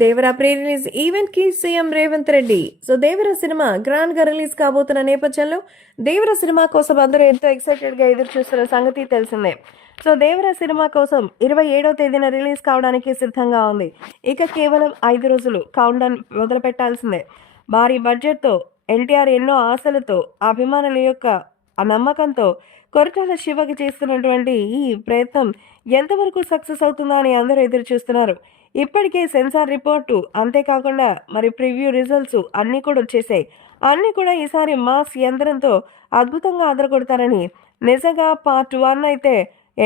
Devara pre release event కి CM Revanth Reddy. So Devara cinema grand గా release కాబోతున్న నేపథ్యంలో దేవరా సినిమా కోసం అందరూ ఎంతో ఎక్సైటెడ్ గా ఎదురు చూస్తున్న సంగతి తెలిసిందే. సో దేవరా సినిమా కోసం 27వ తేదీన రిలీజ్ కావడానికి సిద్ధంగా ఉంది. ఇక కేవలం 5 రోజులు కౌంట్ డౌన్ మొదలు పెట్టాల్సిందే. భారీ బడ్జెట్తో ఎన్టీఆర్ ఎన్నో ఆశలతో అభిమానుల యొక్క ఆ నమ్మకంతో కొరటాల శివకి చేస్తున్నటువంటి ఈ ప్రయత్నం ఎంతవరకు సక్సెస్ అవుతుందా అని అందరూ ఎదురు చూస్తున్నారు. ఇప్పటికే సెన్సార్ రిపోర్టు, అంతేకాకుండా మరి ప్రివ్యూ రిజల్ట్స్ అన్నీ కూడా వచ్చేసాయి. అన్నీ కూడా ఈసారి మాస్ యంత్రంతో అద్భుతంగా అదరగొడతారని, నిజంగా పార్ట్ 1 అయితే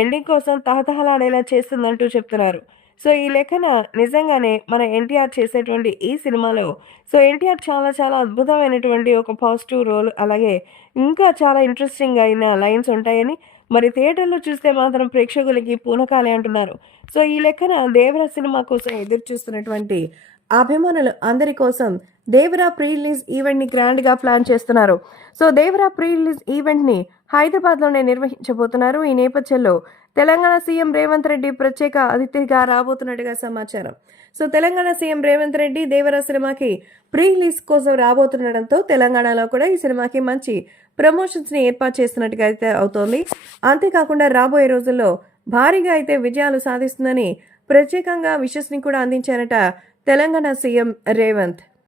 ఎండింగ్ కోసం తహతహలాడేలా చేస్తుందంటూ చెప్తున్నారు. సో ఈ లెక్కన నిజంగానే మన ఎన్టీఆర్ చేసేటువంటి ఈ సినిమాలో సో ఎన్టీఆర్ చాలా చాలా అద్భుతమైనటువంటి ఒక పాజిటివ్ రోల్, అలాగే ఇంకా చాలా ఇంట్రెస్టింగ్ అయిన లైన్స్ ఉంటాయని మరి థియేటర్లో చూస్తే మాత్రం ప్రేక్షకులకి పూనకాలే అంటున్నారు. సో ఈ లెక్కన దేవరా సినిమా కోసం ఎదురు చూస్తున్నటువంటి అభిమానులు అందరి కోసం దేవరా ప్రీ రిలీజ్ ఈవెంట్ని గ్రాండ్గా ప్లాన్ చేస్తున్నారు. సో దేవరా ప్రీ రిలీజ్ ఈవెంట్ని హైదరాబాద్లోనే నిర్వహించబోతున్నారు. ఈ నేపథ్యంలో తెలంగాణ సీఎం రేవంత్ రెడ్డి ప్రత్యేక అతిథిగా రాబోతున్నట్టుగా సమాచారం. సో తెలంగాణ సీఎం రేవంత్ రెడ్డి దేవరా సినిమాకి ప్రీ రిలీజ్ కోసం రాబోతుండడంతో తెలంగాణలో కూడా ఈ సినిమాకి మంచి ప్రమోషన్స్ని ఏర్పాటు చేస్తున్నట్టుగా అయితే అవుతోంది. అంతేకాకుండా రాబోయే రోజుల్లో భారీగా అయితే విజయాలు సాధిస్తుందని ప్రత్యేకంగా విషెస్ని కూడా అందించారట తెలంగాణ సీఎం రేవంత్.